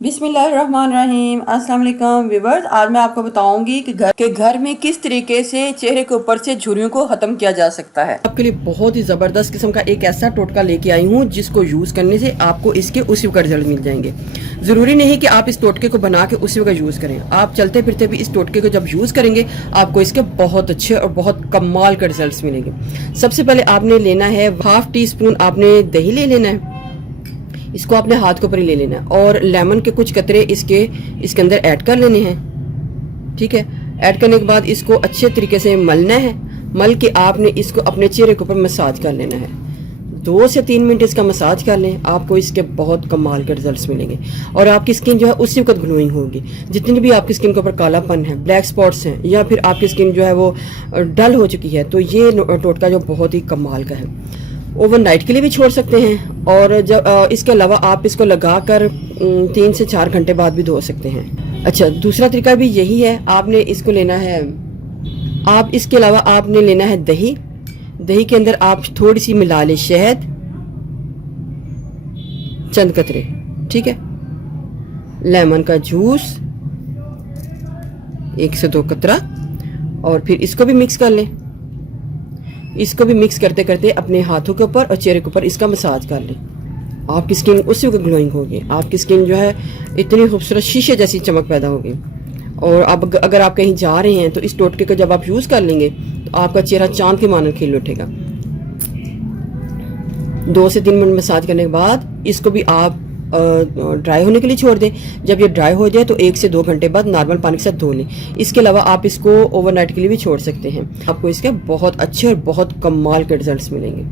बिस्मिल्लाहिर्रहमानिर्रहीम। अस्सलाम वालेकुम व्यूअर्स, आज मैं आपको बताऊंगी कि घर में किस तरीके से चेहरे के ऊपर से झुर्रियों को ख़त्म किया जा सकता है। आपके लिए बहुत ही ज़बरदस्त किस्म का एक ऐसा टोटका लेके आई हूँ जिसको यूज़ करने से आपको इसके उसी वक्त रिजल्ट मिल जाएंगे। ज़रूरी नहीं कि आप इस टोटके को बना के उसी वक्त यूज़ करें, आप चलते फिरते भी इस टोटके को जब यूज़ करेंगे आपको इसके बहुत अच्छे और बहुत कमाल के रिजल्ट मिलेंगे। सबसे पहले आपने लेना है 1/2 टीस्पून आपने दही ले लेना है, इसको अपने हाथ के ऊपर ही ले लेना है और लेमन के कुछ कतरे इसके अंदर ऐड कर लेने हैं। ठीक है, ऐड करने के बाद इसको अच्छे तरीके से मलना है। मल के आपने इसको अपने चेहरे के ऊपर मसाज कर लेना है। 2 से 3 मिनट इसका मसाज कर लें, आपको इसके बहुत कमाल के रिजल्ट्स मिलेंगे और आपकी स्किन जो है उसी वक्त ग्लोइंग होगी। जितनी भी आपकी स्किन के ऊपर कालापन है, ब्लैक स्पॉट्स हैं या फिर आपकी स्किन जो है वो डल हो चुकी है, तो ये टोटका जो बहुत ही कमाल का है। ओवरनाइट के लिए भी छोड़ सकते हैं और जब इसके अलावा आप इसको लगाकर 3 से 4 घंटे बाद भी धो सकते हैं। अच्छा, दूसरा तरीका भी यही है। आपने इसको लेना है, आप इसके अलावा आपने लेना है दही। दही के अंदर आप थोड़ी सी मिला लें शहद, चंद कतरे, ठीक है, लेमन का जूस 1 से 2 कतरा, और फिर इसको भी मिक्स कर लें। इसको भी मिक्स करते करते अपने हाथों के ऊपर और चेहरे के ऊपर इसका मसाज कर लें। आपकी स्किन उसी वक्त ग्लोइंग होगी, आपकी स्किन जो है इतनी खूबसूरत शीशे जैसी चमक पैदा होगी। और अब अगर आप कहीं जा रहे हैं तो इस टोटके को जब आप यूज़ कर लेंगे तो आपका चेहरा चांद के मानन खिल उठेगा। 2 से 3 मिनट मसाज करने के बाद इसको भी आप ड्राई होने के लिए छोड़ दें। जब ये ड्राई हो जाए तो 1 से 2 घंटे बाद नॉर्मल पानी के साथ धो लें। इसके अलावा आप इसको ओवरनाइट के लिए भी छोड़ सकते हैं। आपको इसके बहुत अच्छे और बहुत कमाल के रिजल्ट्स मिलेंगे।